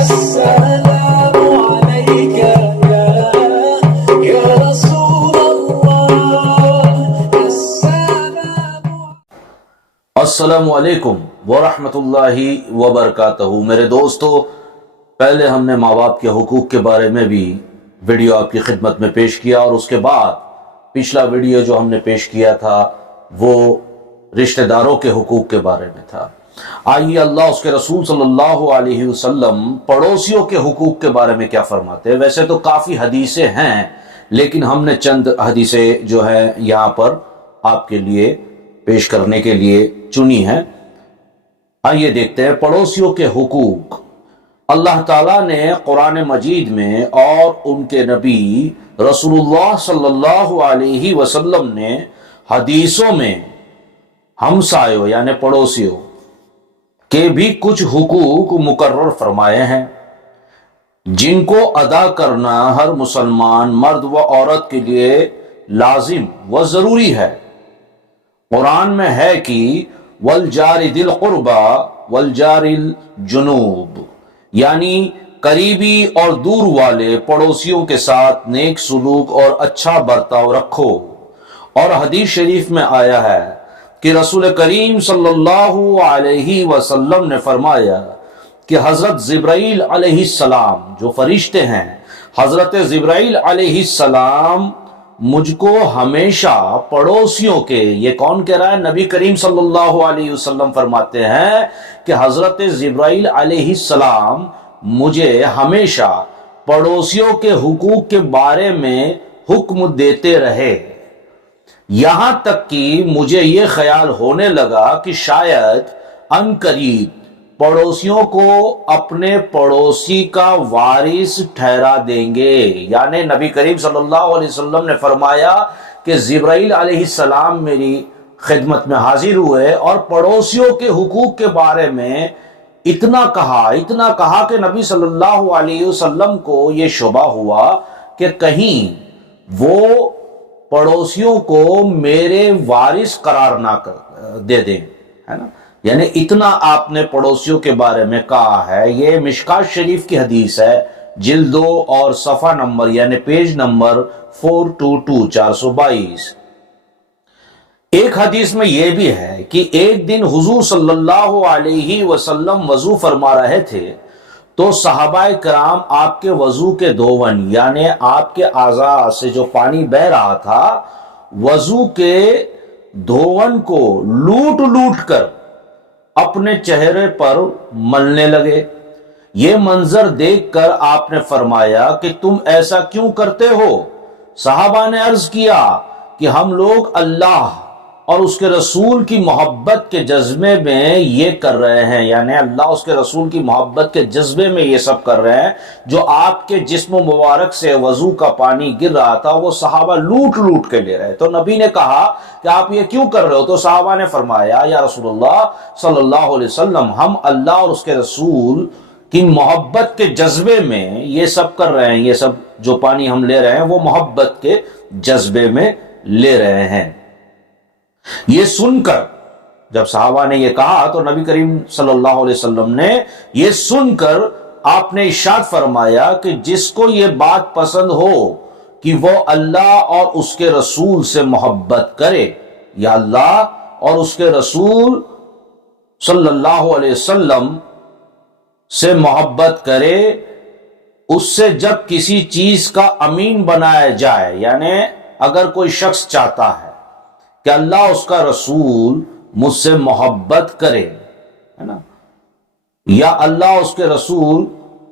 السلام عليك يا رسول الله السلام السلام علیکم ورحمۃ اللہ وبرکاتہ۔ میرے دوستو، پہلے ہم نے ماں باپ کے حقوق کے بارے میں بھی ویڈیو آپ کی خدمت میں پیش کیا، اور اس کے بعد پچھلا ویڈیو جو ہم نے پیش کیا تھا وہ رشتہ داروں کے حقوق کے بارے میں تھا۔ آئیے اللہ اس کے رسول صلی اللہ علیہ وسلم پڑوسیوں کے حقوق کے بارے میں کیا فرماتے ہیں۔ ویسے تو کافی حدیثیں ہیں، لیکن ہم نے چند حدیثیں جو ہیں یہاں پر آپ کے لیے پیش کرنے کے لیے چنی ہیں۔ آئیے دیکھتے ہیں پڑوسیوں کے حقوق۔ اللہ تعالیٰ نے قرآن مجید میں اور ان کے نبی رسول اللہ صلی اللہ علیہ وسلم نے حدیثوں میں ہمسایوں یعنی پڑوسیوں کے بھی کچھ حقوق مقرر فرمائے ہیں، جن کو ادا کرنا ہر مسلمان مرد و عورت کے لیے لازم و ضروری ہے۔ قرآن میں ہے کہ والجار ذی القربى والجار الجنوب، یعنی قریبی اور دور والے پڑوسیوں کے ساتھ نیک سلوک اور اچھا برتاؤ رکھو۔ اور حدیث شریف میں آیا ہے کہ رسول کریم صلی اللہ علیہ وسلم نے فرمایا کہ حضرت جبرائیل علیہ السلام جو فرشتے ہیں، حضرت جبرائیل علیہ السلام مجھ کو ہمیشہ پڑوسیوں کے، یہ کون کہہ رہا ہے؟ نبی کریم صلی اللہ علیہ وسلم فرماتے ہیں کہ حضرت جبرائیل علیہ السلام مجھے ہمیشہ پڑوسیوں کے حقوق کے بارے میں حکم دیتے رہے، یہاں تک کہ مجھے یہ خیال ہونے لگا کہ شاید ان قریب پڑوسیوں کو اپنے پڑوسی کا وارث ٹھہرا دیں گے۔ یعنی نبی کریم صلی اللہ علیہ وسلم نے فرمایا کہ جبرائیل علیہ السلام میری خدمت میں حاضر ہوئے اور پڑوسیوں کے حقوق کے بارے میں اتنا کہا کہ نبی صلی اللہ علیہ وسلم کو یہ شبہ ہوا کہ کہیں وہ پڑوسیوں کو میرے وارث قرار نہ دے دیں، ہے نا؟ یعنی اتنا آپ نے پڑوسیوں کے بارے میں کہا ہے۔ یہ مشکات شریف کی حدیث ہے، جلد 2 اور صفحہ نمبر یعنی پیج نمبر 422 422۔ ایک حدیث میں یہ بھی ہے کہ ایک دن حضور صلی اللہ علیہ وسلم وضو فرما رہے تھے تو صحابہ کرام آپ کے وضو کے دھون یعنی آپ کے اعضاء سے جو پانی بہ رہا تھا، وضو کے دھون کو لوٹ لوٹ کر اپنے چہرے پر ملنے لگے۔ یہ منظر دیکھ کر آپ نے فرمایا کہ تم ایسا کیوں کرتے ہو؟ صحابہ نے عرض کیا کہ ہم لوگ اللہ اور اس کے رسول کی محبت کے جذبے میں یہ کر رہے ہیں، یعنی اللہ اس کے رسول کی محبت کے جذبے میں یہ سب کر رہے ہیں۔ جو آپ کے جسم مبارک سے وضو کا پانی گر رہا تھا وہ صحابہ لوٹ لوٹ کے لے رہے۔ تو نبی نے کہا کہ آپ یہ کیوں کر رہے ہو؟ تو صحابہ نے فرمایا یا رسول اللہ صلی اللہ علیہ وسلم، ہم اللہ اور اس کے رسول کی محبت کے جذبے میں یہ سب کر رہے ہیں، یہ سب جو پانی ہم لے رہے ہیں وہ محبت کے جذبے میں لے رہے ہیں۔ یہ سن کر جب صحابہ نے یہ کہا تو نبی کریم صلی اللہ علیہ وسلم نے یہ سن کر آپ نے ارشاد فرمایا کہ جس کو یہ بات پسند ہو کہ وہ اللہ اور اس کے رسول سے محبت کرے، یا اللہ اور اس کے رسول صلی اللہ علیہ وسلم سے محبت کرے، اس سے جب کسی چیز کا امین بنایا جائے، یعنی اگر کوئی شخص چاہتا ہے کہ اللہ اس کا رسول مجھ سے محبت کرے، ہے نا، یا اللہ اس کے رسول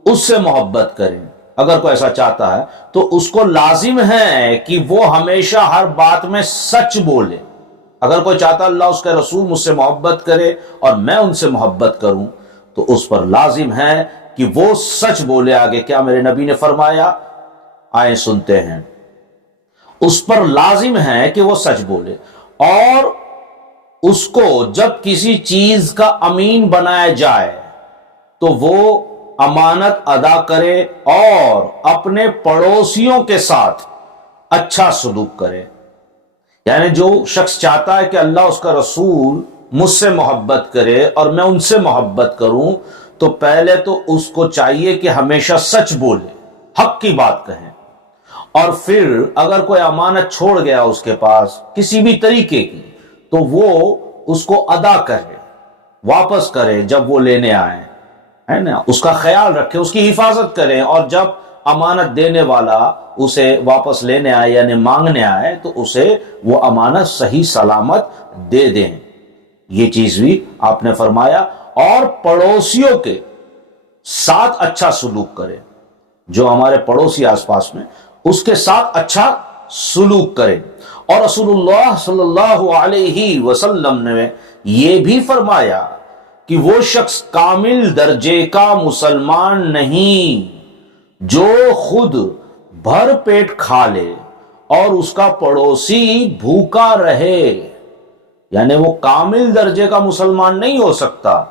اس سے محبت کرے، اگر کوئی ایسا چاہتا ہے تو اس کو لازم ہے کہ وہ ہمیشہ ہر بات میں سچ بولے۔ اگر کوئی چاہتا اللہ اس کے رسول مجھ سے محبت کرے اور میں ان سے محبت کروں تو اس پر لازم ہے کہ وہ سچ بولے۔ آگے کیا میرے نبی نے فرمایا، آئیں سنتے ہیں۔ اس پر لازم ہے کہ وہ سچ بولے اور اس کو جب کسی چیز کا امین بنایا جائے تو وہ امانت ادا کرے اور اپنے پڑوسیوں کے ساتھ اچھا سلوک کرے۔ یعنی جو شخص چاہتا ہے کہ اللہ اس کا رسول مجھ سے محبت کرے اور میں ان سے محبت کروں تو پہلے تو اس کو چاہیے کہ ہمیشہ سچ بولے، حق کی بات کہیں، اور پھر اگر کوئی امانت چھوڑ گیا اس کے پاس کسی بھی طریقے کی تو وہ اس کو ادا کرے، واپس کرے جب وہ لینے آئے، ہے نا، اس کا خیال رکھے، اس کی حفاظت کریں، اور جب امانت دینے والا اسے واپس لینے آئے یعنی مانگنے آئے تو اسے وہ امانت صحیح سلامت دے دیں۔ یہ چیز بھی آپ نے فرمایا۔ اور پڑوسیوں کے ساتھ اچھا سلوک کرے، جو ہمارے پڑوسی آس پاس میں، اس کے ساتھ اچھا سلوک کرے۔ اور رسول اللہ صلی اللہ علیہ وسلم نے یہ بھی فرمایا کہ وہ شخص کامل درجے کا مسلمان نہیں جو خود بھر پیٹ کھا لے اور اس کا پڑوسی بھوکا رہے۔ یعنی وہ کامل درجے کا مسلمان نہیں ہو سکتا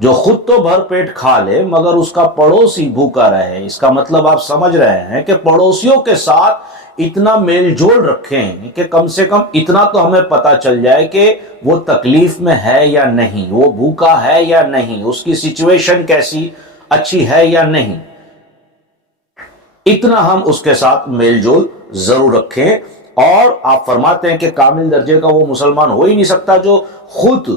جو خود تو بھر پیٹ کھا لے مگر اس کا پڑوسی بھوکا رہے۔ اس کا مطلب آپ سمجھ رہے ہیں کہ پڑوسیوں کے ساتھ اتنا میل جول رکھیں کہ کم سے کم اتنا تو ہمیں پتا چل جائے کہ وہ تکلیف میں ہے یا نہیں، وہ بھوکا ہے یا نہیں، اس کی سچویشن کیسی، اچھی ہے یا نہیں، اتنا ہم اس کے ساتھ میل جول ضرور رکھیں۔ اور آپ فرماتے ہیں کہ کامل درجے کا وہ مسلمان ہو ہی نہیں سکتا جو خود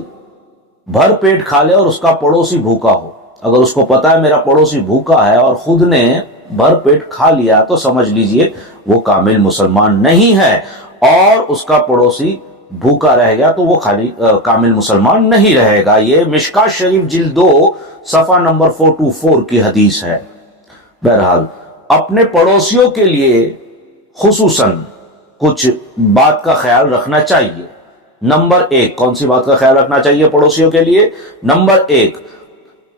بھر پیٹ کھا لے اور اس کا پڑوسی بھوکا ہو۔ اگر اس کو پتا ہے میرا پڑوسی بھوکا ہے اور خود نے بھر پیٹ کھا لیا تو سمجھ لیجئے وہ کامل مسلمان نہیں ہے، اور اس کا پڑوسی بھوکا رہ گیا تو وہ خالی کامل مسلمان نہیں رہے گا۔ یہ مشکاۃ شریف جلد 2 صفحہ نمبر 424 کی حدیث ہے۔ بہرحال اپنے پڑوسیوں کے لیے خصوصاً کچھ بات کا خیال رکھنا چاہیے۔ نمبر 1، کون سی بات کا خیال رکھنا چاہیے پڑوسیوں کے لیے؟ نمبر 1،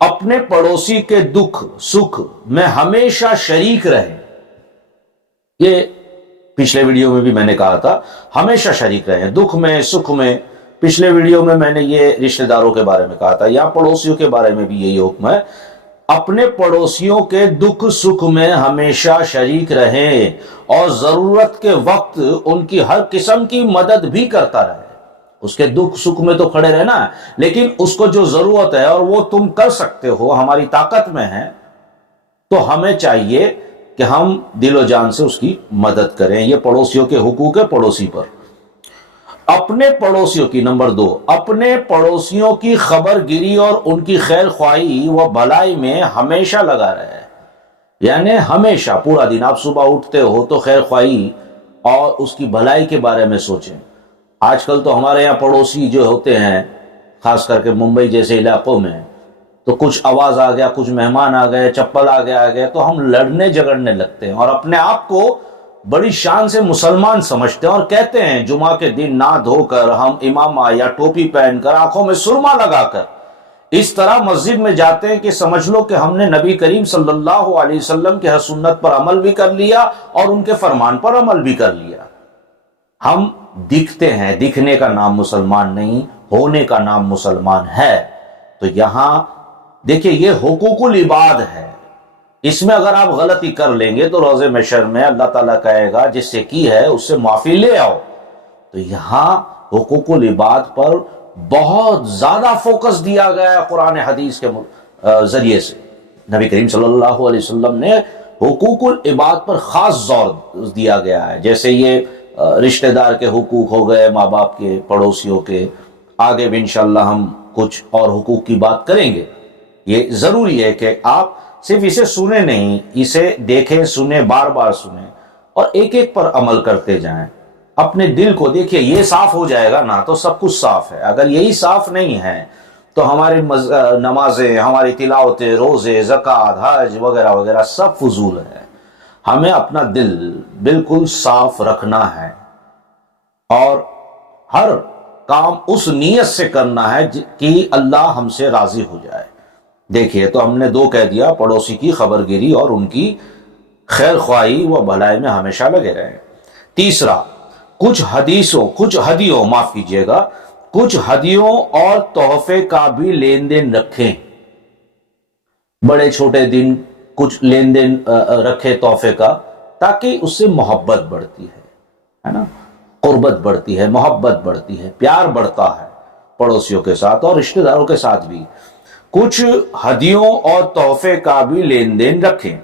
اپنے پڑوسی کے دکھ سکھ میں ہمیشہ شریک رہیں۔ یہ پچھلے ویڈیو میں بھی میں نے کہا تھا، ہمیشہ شریک رہیں دکھ میں سکھ میں۔ پچھلے ویڈیو میں میں نے یہ رشتہ داروں کے بارے میں کہا تھا، یا پڑوسیوں کے بارے میں بھی یہی حکم ہے، اپنے پڑوسیوں کے دکھ سکھ میں ہمیشہ شریک رہیں اور ضرورت کے وقت ان کی ہر قسم کی مدد بھی کرتا رہے۔ اس کے دکھ سکھ میں تو کھڑے رہنا، لیکن اس کو جو ضرورت ہے اور وہ تم کر سکتے ہو، ہماری طاقت میں ہے، تو ہمیں چاہیے کہ ہم دل و جان سے اس کی مدد کریں۔ یہ پڑوسیوں کے حقوق ہے پڑوسی پر۔ اپنے پڑوسیوں کی، نمبر 2، اپنے پڑوسیوں کی خبر گیری اور ان کی خیر خواہی و بھلائی میں ہمیشہ لگا رہے۔ یعنی ہمیشہ پورا دن آپ صبح اٹھتے ہو تو خیر خواہی اور اس کی بھلائی کے بارے میں سوچیں۔ آج کل تو ہمارے یہاں پڑوسی جو ہوتے ہیں، خاص کر کے ممبئی جیسے علاقوں میں، تو کچھ آواز آ گیا، کچھ مہمان آ گئے، چپل آ گئے تو ہم لڑنے جھگڑنے لگتے ہیں اور اپنے آپ کو بڑی شان سے مسلمان سمجھتے ہیں اور کہتے ہیں جمعہ کے دن نہا دھو کر ہم امامہ یا ٹوپی پہن کر آنکھوں میں سرما لگا کر اس طرح مسجد میں جاتے ہیں کہ سمجھ لو کہ ہم نے نبی کریم صلی اللہ علیہ وسلم کے سنت پر عمل بھی کر لیا اور ان کے فرمان پر عمل بھی کر لیا۔ ہم دکھتے ہیں، دکھنے کا نام مسلمان نہیں، ہونے کا نام مسلمان ہے۔ تو یہاں دیکھیں یہ حقوق العباد ہے، اس میں اگر آپ غلطی کر لیں گے تو روز محشر میں اللہ تعالیٰ کہے گا جس سے کی ہے اس سے معافی لے آؤ۔ تو یہاں حقوق العباد پر بہت زیادہ فوکس دیا گیا ہے قرآن حدیث کے ذریعے سے۔ نبی کریم صلی اللہ علیہ وسلم نے حقوق العباد پر خاص زور دیا گیا ہے، جیسے یہ رشتہ دار کے حقوق ہو گئے، ماں باپ کے، پڑوسیوں کے، آگے بھی انشاءاللہ ہم کچھ اور حقوق کی بات کریں گے۔ یہ ضروری ہے کہ آپ صرف اسے سنیں نہیں، اسے دیکھیں، سنیں، بار بار سنیں اور ایک ایک پر عمل کرتے جائیں۔ اپنے دل کو دیکھیے، یہ صاف ہو جائے گا نا تو سب کچھ صاف ہے۔ اگر یہی صاف نہیں ہے تو ہماری نمازیں، ہماری تلاوتیں، روزے، زکوٰۃ، حج وغیرہ وغیرہ سب فضول ہے۔ ہمیں اپنا دل بالکل صاف رکھنا ہے اور ہر کام اس نیت سے کرنا ہے کہ اللہ ہم سے راضی ہو جائے۔ دیکھیے تو ہم نے 2 کہہ دیا، پڑوسی کی خبر گیری اور ان کی خیر خواہی و بھلائی میں ہمیشہ لگے رہیں۔ تیسرا، کچھ ہدیوں اور تحفے کا بھی لین دین رکھیں۔ بڑے چھوٹے دن کچھ لین دین رکھے تحفے کا، تاکہ اس سے محبت بڑھتی ہے نا، قربت بڑھتی ہے، محبت بڑھتی ہے، پیار بڑھتا ہے پڑوسیوں کے ساتھ اور رشتہ داروں کے ساتھ بھی۔ کچھ ہدیوں اور تحفے کا بھی لین دین رکھیں۔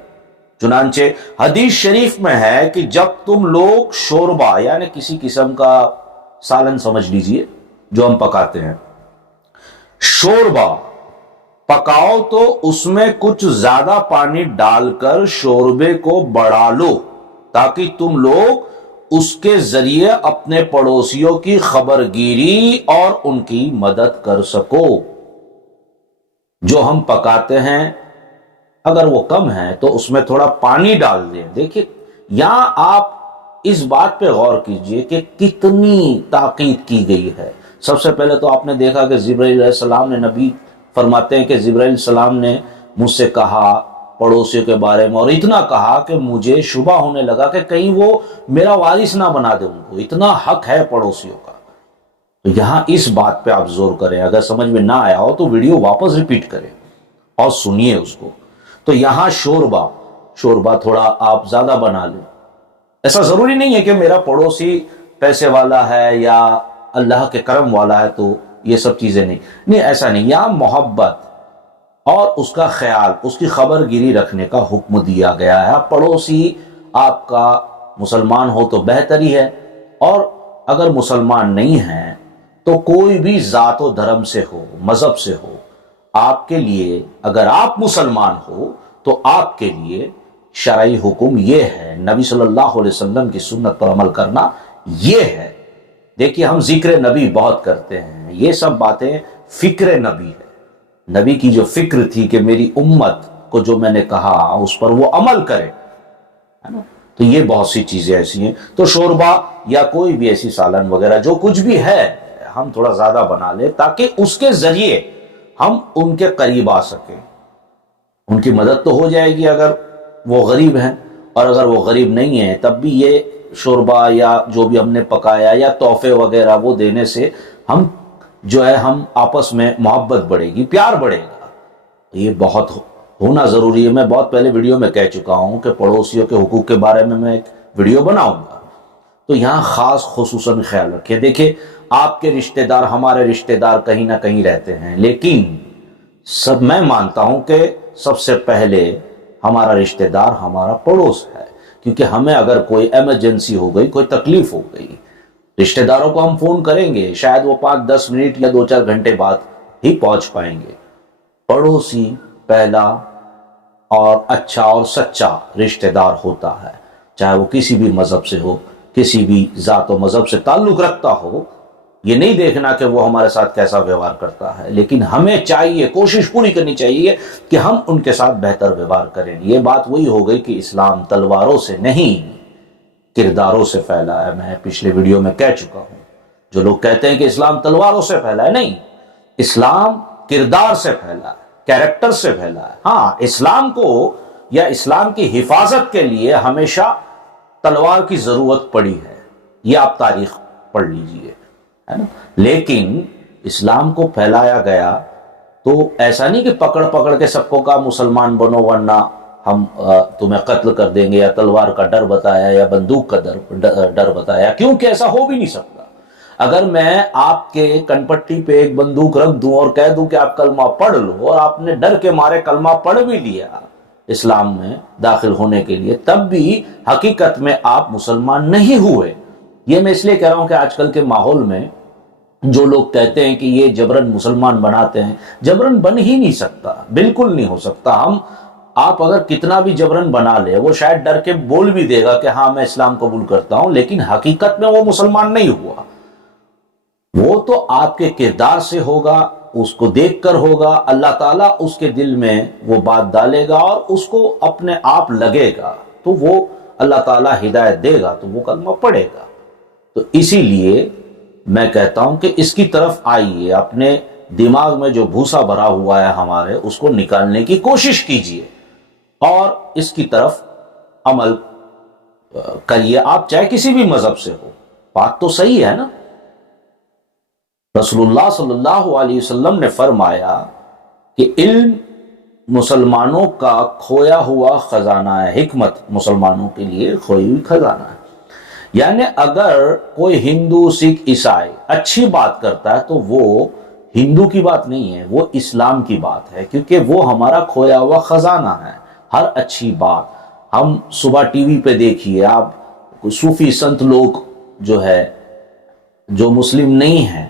چنانچہ حدیث شریف میں ہے کہ جب تم لوگ شوربہ یعنی کسی قسم کا سالن سمجھ لیجئے جو ہم پکاتے ہیں، شوربہ پکاؤ تو اس میں کچھ زیادہ پانی ڈال کر شوربے کو بڑھا لو تاکہ تم لوگ اس کے ذریعے اپنے پڑوسیوں کی خبرگیری اور ان کی مدد کر سکو۔ جو ہم پکاتے ہیں اگر وہ کم ہے تو اس میں تھوڑا پانی ڈال دیں۔ دیکھیں یہاں آپ اس بات پہ غور کیجئے کہ کتنی تاکید کی گئی ہے۔ سب سے پہلے تو آپ نے دیکھا کہ جبرائیل علیہ السلام نے، نبی فرماتے ہیں کہ جبرائیل علیہ السلام نے مجھ سے کہا پڑوسیوں کے بارے میں، اور اتنا کہا کہ مجھے شبہ ہونے لگا کہ کہیں وہ میرا وارث نہ بنا دے ان کو، اتنا حق ہے پڑوسیوں کا۔ تو یہاں اس بات پہ آپ زور کریں، اگر سمجھ میں نہ آیا ہو تو ویڈیو واپس ریپیٹ کریں اور سنیے اس کو۔ تو یہاں شوربہ تھوڑا آپ زیادہ بنا لیں۔ ایسا ضروری نہیں ہے کہ میرا پڑوسی پیسے والا ہے یا اللہ کے کرم والا ہے تو یہ سب چیزیں نہیں، ایسا نہیں۔ یہاں محبت اور اس کا خیال، اس کی خبر گیری رکھنے کا حکم دیا گیا ہے۔ پڑوسی آپ کا مسلمان ہو تو بہتر ہی ہے، اور اگر مسلمان نہیں ہے تو کوئی بھی ذات و دھرم سے ہو، مذہب سے ہو، آپ کے لیے اگر آپ مسلمان ہو تو آپ کے لیے شرعی حکم یہ ہے، نبی صلی اللہ علیہ وسلم کی سنت پر عمل کرنا یہ ہے۔ دیکھیے ہم ذکر نبی بہت کرتے ہیں، یہ سب باتیں فکر نبی ہے۔ نبی کی جو فکر تھی کہ میری امت کو جو میں نے کہا اس پر وہ عمل کرے، ہے نا؟ تو یہ بہت سی چیزیں ایسی ہیں۔ تو شوربہ یا کوئی بھی ایسی سالن وغیرہ جو کچھ بھی ہے ہم تھوڑا زیادہ بنا لیں تاکہ اس کے ذریعے ہم ان کے قریب آ سکیں، ان کی مدد تو ہو جائے گی اگر وہ غریب ہیں، اور اگر وہ غریب نہیں ہیں تب بھی یہ شوربہ یا جو بھی ہم نے پکایا یا تحفے وغیرہ وہ دینے سے ہم جو ہے ہم آپس میں محبت بڑھے گی، پیار بڑھے گا۔ یہ بہت ہونا ضروری ہے۔ میں بہت پہلے ویڈیو میں کہہ چکا ہوں کہ پڑوسیوں کے حقوق کے بارے میں ایک ویڈیو بناؤں گا، تو یہاں خاص خصوصاً خیال رکھیں۔ دیکھیں آپ کے رشتہ دار، ہمارے رشتہ دار کہیں نہ کہیں رہتے ہیں، لیکن میں مانتا ہوں کہ سب سے پہلے ہمارا رشتہ دار ہمارا پڑوس ہے، کیونکہ ہمیں اگر کوئی ایمرجنسی ہو گئی، کوئی تکلیف ہو گئی، رشتہ داروں کو ہم فون کریں گے، شاید وہ 5-10 منٹ یا 2-4 گھنٹے بعد ہی پہنچ پائیں گے۔ پڑوسی پہلا اور اچھا اور سچا رشتہ دار ہوتا ہے، چاہے وہ کسی بھی مذہب سے ہو، کسی بھی ذات و مذہب سے تعلق رکھتا ہو۔ یہ نہیں دیکھنا کہ وہ ہمارے ساتھ کیسا ویوہار کرتا ہے، لیکن ہمیں چاہیے، کوشش پوری کرنی چاہیے کہ ہم ان کے ساتھ بہتر ویوہار کریں۔ یہ بات وہی ہو گئی کہ اسلام تلواروں سے نہیں کرداروں سے پھیلا ہے۔ میں پچھلے ویڈیو میں کہہ چکا ہوں، جو لوگ کہتے ہیں کہ اسلام تلواروں سے پھیلا ہے، نہیں، اسلام کردار سے پھیلا ہے، کیریکٹر سے پھیلا ہے۔ ہاں، اسلام کو یا اسلام کی حفاظت کے لیے ہمیشہ تلوار کی ضرورت پڑی ہے، یہ آپ تاریخ پڑھ لیجئے، ہے نا؟ لیکن اسلام کو پھیلایا گیا تو ایسا نہیں کہ پکڑ پکڑ کے سب کو کہا مسلمان بنو ورنہ ہم تمہیں قتل کر دیں گے، یا تلوار کا ڈر بتایا یا بندوق کا ڈر بتایا، کیونکہ ایسا ہو بھی نہیں سکتا۔ اگر میں آپ کے کنپٹی پہ ایک بندوق رکھ دوں اور کہہ دوں کہ آپ کلمہ پڑھ لو، اور آپ نے ڈر کے مارے کلمہ پڑھ بھی لیا اسلام میں داخل ہونے کے لیے، تب بھی حقیقت میں آپ مسلمان نہیں ہوئے۔ یہ میں اس لیے کہہ رہا ہوں کہ آج کل کے ماحول میں جو لوگ کہتے ہیں کہ یہ جبرن مسلمان بناتے ہیں، جبرن بن ہی نہیں سکتا، بالکل نہیں ہو سکتا۔ آپ اگر کتنا بھی جبرن بنا لے، وہ شاید ڈر کے بول بھی دے گا کہ ہاں میں اسلام قبول کرتا ہوں، لیکن حقیقت میں وہ مسلمان نہیں ہوا۔ وہ تو آپ کے کردار سے ہوگا، اس کو دیکھ کر ہوگا، اللہ تعالیٰ اس کے دل میں وہ بات ڈالے گا اور اس کو اپنے آپ لگے گا، تو وہ اللہ تعالیٰ ہدایت دے گا تو وہ کلمہ پڑھے گا۔ تو اسی لیے میں کہتا ہوں کہ اس کی طرف آئیے، اپنے دماغ میں جو بھوسا بھرا ہوا ہے ہمارے، اس کو نکالنے کی کوشش کیجیے اور اس کی طرف عمل کریے، آپ چاہے کسی بھی مذہب سے ہو۔ بات تو صحیح ہے نا؟ رسول اللہ صلی اللہ علیہ وسلم نے فرمایا کہ علم مسلمانوں کا کھویا ہوا خزانہ ہے، حکمت مسلمانوں کے لیے کھوئی ہوئی خزانہ ہے۔ یعنی اگر کوئی ہندو، سکھ، عیسائی اچھی بات کرتا ہے تو وہ ہندو کی بات نہیں ہے، وہ اسلام کی بات ہے، کیونکہ وہ ہمارا کھویا ہوا خزانہ ہے۔ ہر اچھی بات ہم صبح ٹی وی پہ دیکھیے آپ، صوفی سنت لوگ جو ہے جو مسلم نہیں ہیں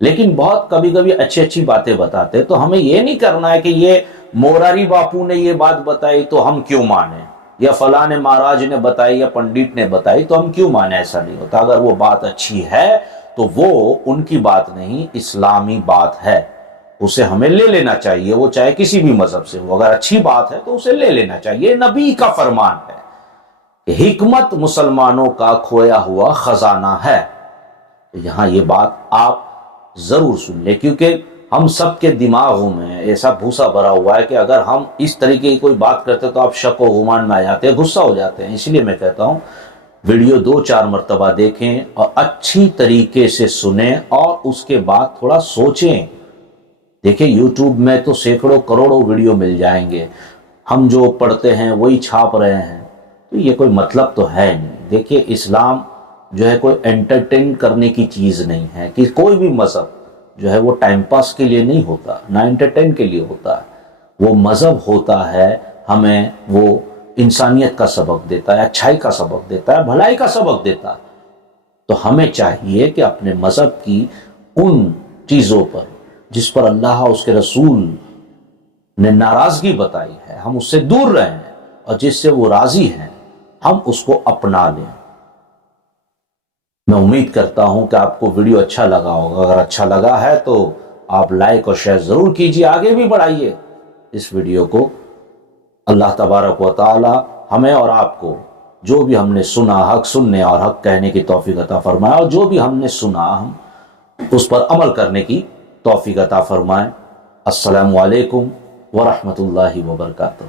لیکن بہت کبھی کبھی اچھی باتیں بتاتے، تو ہمیں یہ نہیں کرنا ہے کہ یہ موراری باپو نے یہ بات بتائی تو ہم کیوں مانیں، یا فلاں مہاراج نے بتائی یا پنڈت نے بتائی تو ہم کیوں مانیں۔ ایسا نہیں ہوتا۔ اگر وہ بات اچھی ہے تو وہ ان کی بات نہیں، اسلامی بات ہے، اسے ہمیں لے لینا چاہیے، وہ چاہے کسی بھی مذہب سے ہو۔ اگر اچھی بات ہے تو اسے لے لینا چاہیے۔ نبی کا فرمان ہے کہ حکمت مسلمانوں کا کھویا ہوا خزانہ ہے۔ یہاں یہ بات آپ ضرور سن لیں، کیونکہ ہم سب کے دماغوں میں ایسا بھوسا بھرا ہوا ہے کہ اگر ہم اس طریقے کی کوئی بات کرتے تو آپ شک و گمان میں آ جاتے ہیں، غصہ ہو جاتے ہیں۔ اسی لیے میں کہتا ہوں ویڈیو 2-4 مرتبہ دیکھیں اور اچھی طریقے سے سنیں اور اس کے بعد تھوڑا سوچیں۔ دیکھیں یوٹیوب میں تو سینکڑوں کروڑوں ویڈیو مل جائیں گے، ہم جو پڑھتے ہیں وہی چھاپ رہے ہیں، تو یہ کوئی مطلب تو ہے نہیں۔ دیکھیں اسلام جو ہے کوئی انٹرٹین کرنے کی چیز نہیں ہے، کہ کوئی بھی مذہب جو ہے وہ ٹائم پاس کے لیے نہیں ہوتا، نہ انٹرٹین کے لیے ہوتا ہے۔ وہ مذہب ہوتا ہے ہمیں وہ انسانیت کا سبق دیتا ہے، اچھائی کا سبق دیتا ہے، بھلائی کا سبق دیتا ہے۔ تو ہمیں چاہیے کہ اپنے مذہب کی ان چیزوں پر جس پر اللہ اور اس کے رسول نے ناراضگی بتائی ہے ہم اس سے دور رہیں، اور جس سے وہ راضی ہیں ہم اس کو اپنا لیں۔ میں امید کرتا ہوں کہ آپ کو ویڈیو اچھا لگا ہوگا۔ اگر اچھا لگا ہے تو آپ لائک اور شیئر ضرور کیجیے، آگے بھی بڑھائیے اس ویڈیو کو۔ اللہ تبارک و تعالی ہمیں اور آپ کو جو بھی ہم نے سنا حق سننے اور حق کہنے کی توفیق عطا فرمائے، اور جو بھی ہم نے سنا ہم اس پر عمل کرنے کی توفیق عطا فرمائے۔ السلام علیکم ورحمۃ اللہ وبرکاتہ۔